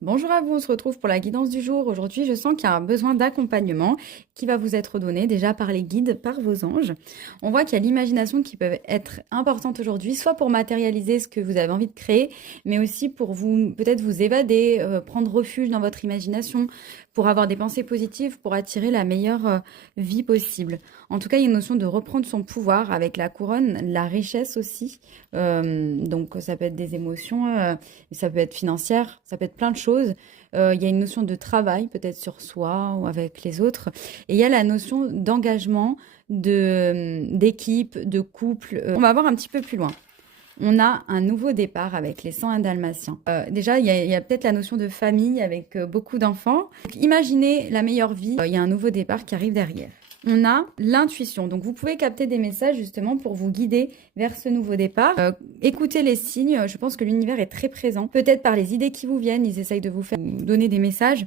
Bonjour à vous, on se retrouve pour la guidance du jour. Aujourd'hui, je sens qu'il y a un besoin d'accompagnement qui va vous être donné déjà par les guides, par vos anges. On voit qu'il y a l'imagination qui peut être importante aujourd'hui, soit pour matérialiser ce que vous avez envie de créer, mais aussi pour vous peut-être vous évader, prendre refuge dans votre imagination, pour avoir des pensées positives, pour attirer la meilleure vie possible. En tout cas, il y a une notion de reprendre son pouvoir avec la couronne, la richesse aussi. Donc ça peut être des émotions, ça peut être financière, ça peut être plein de choses. Il y a une notion de travail, peut-être sur soi ou avec les autres. Et il y a la notion d'engagement, d'équipe, de couple. On va voir un petit peu plus loin. On a un nouveau départ avec les 101 Dalmatiens. Déjà, il y a peut-être la notion de famille avec beaucoup d'enfants. Donc, imaginez la meilleure vie. Il y a un nouveau départ qui arrive derrière. On a l'intuition. Donc, vous pouvez capter des messages justement pour vous guider vers ce nouveau départ. Écoutez les signes. Je pense que l'univers est très présent. Peut-être par les idées qui vous viennent, ils essayent de vous faire donner des messages.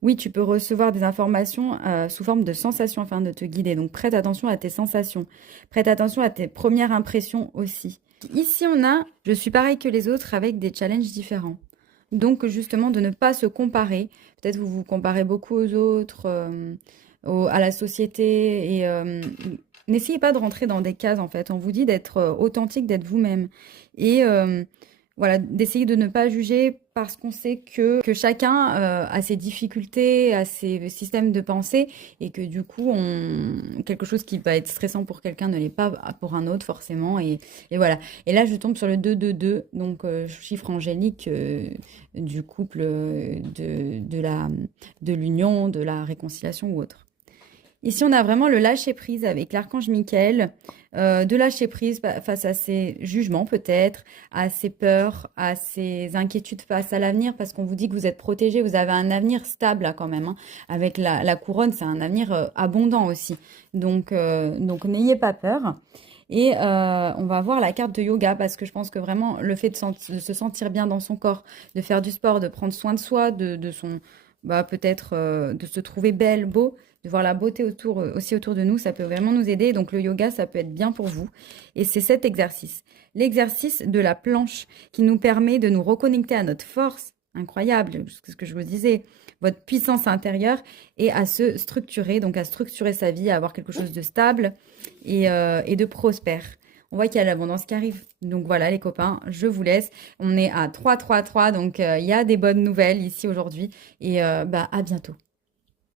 Oui, tu peux recevoir des informations sous forme de sensations afin de te guider. Donc, prête attention à tes sensations. Prête attention à tes premières impressions aussi. Ici, on a « Je suis pareil que les autres » avec des challenges différents. Donc, justement, de ne pas se comparer. Peut-être vous vous comparez beaucoup aux autres, à la société. Et n'essayez pas de rentrer dans des cases, en fait. On vous dit d'être authentique, d'être vous-même. Et voilà, d'essayer de ne pas juger parce qu'on sait que chacun a ses difficultés, a ses systèmes de pensée et que du coup, quelque chose qui va être stressant pour quelqu'un ne l'est pas pour un autre forcément. Et voilà. Et là, je tombe sur le 2-2-2, donc chiffre angélique du couple, de l'union, de la réconciliation ou autre. Ici, on a vraiment le lâcher-prise avec l'archange Michael, de lâcher prise face à ses jugements peut-être, à ses peurs, à ses inquiétudes face à l'avenir, parce qu'on vous dit que vous êtes protégé, vous avez un avenir stable là, quand même, hein. Avec la couronne, c'est un avenir abondant aussi. Donc n'ayez pas peur. Et on va voir la carte de yoga parce que je pense que vraiment le fait de se sentir bien dans son corps, de faire du sport, de prendre soin de soi, de son, peut-être de se trouver belle, beau, de voir la beauté aussi autour de nous, ça peut vraiment nous aider. Donc le yoga, ça peut être bien pour vous. Et c'est cet exercice. L'exercice de la planche qui nous permet de nous reconnecter à notre force. Incroyable, ce que je vous disais, votre puissance intérieure et à se structurer, donc à structurer sa vie, à avoir quelque chose de stable et de prospère. On voit qu'il y a l'abondance qui arrive. Donc voilà les copains, je vous laisse. On est à 3-3-3, donc il y a des bonnes nouvelles ici aujourd'hui. Et à bientôt.